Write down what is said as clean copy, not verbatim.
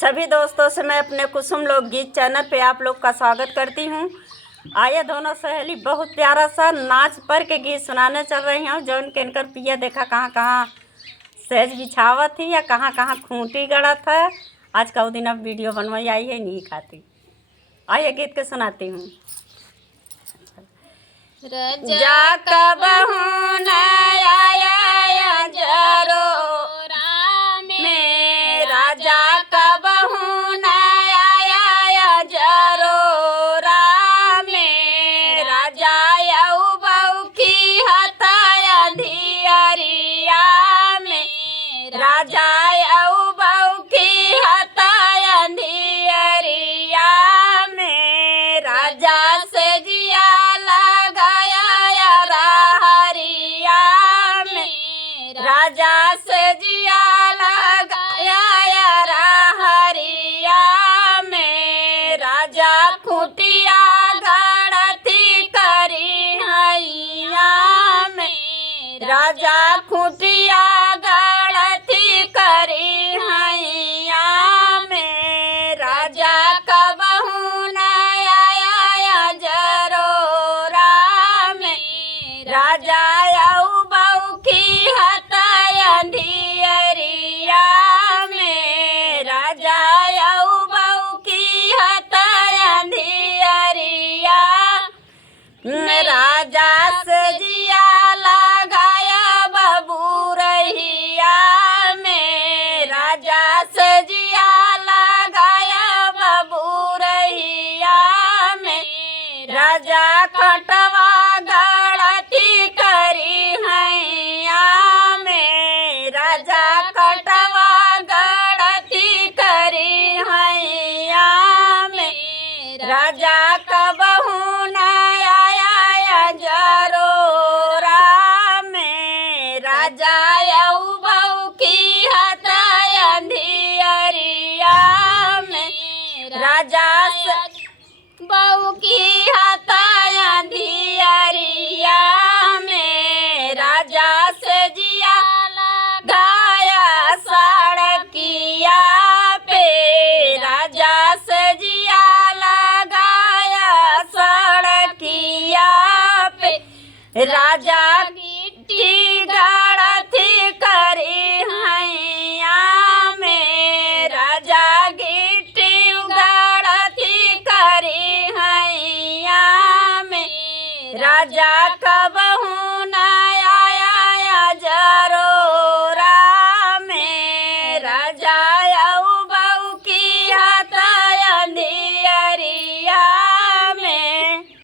सभी दोस्तों से मैं अपने कुसुम लोकगीत चैनल पे आप लोग का स्वागत करती हूँ। आइए दोनों सहेली बहुत प्यारा सा नाच पर के गीत सुनाने चल रही हूँ। जौन के इनकर पिया देखा कहाँ कहाँ सहज बिछावत थी या कहाँ कहाँ खूंटी गड़त है। आज का दिन अब वीडियो बनवाई आई है नहीं खाती। आइए गीत के सुनाती हूँ। रजा कबहू न आया जरो में राजा कबहू न आया जरो में राजा यऊ बऊ की हताया धियरिया में राजा यऊ बऊ की हताया धियरिया में राजा से जिया राजा से जिया लगाया हरिया में राजा खुटिया गढ़ती करी हैया में राजा खुटिया गढ़ती करी हैया में राजा कबहू न आया जरोरा में राजा यऊ बऊ की धियरिया में राजा यऊ बऊ की हताया धियरिया में राजा से जिया लगाया बबू रहिया में राजा से जिया लगाया बबू रहिया में राजा खटवा गढ़ती करी हैया राजा कटवा गढ़ती करी हैया में राजा कबहू न आया जरोरा में राजा यऊ बऊ की हताया धियरिया में राजा बऊ की हताया धियरिया में राजा से जिया गाया सड़किया पे राजा से जिया लगाया सड़किया पे राजा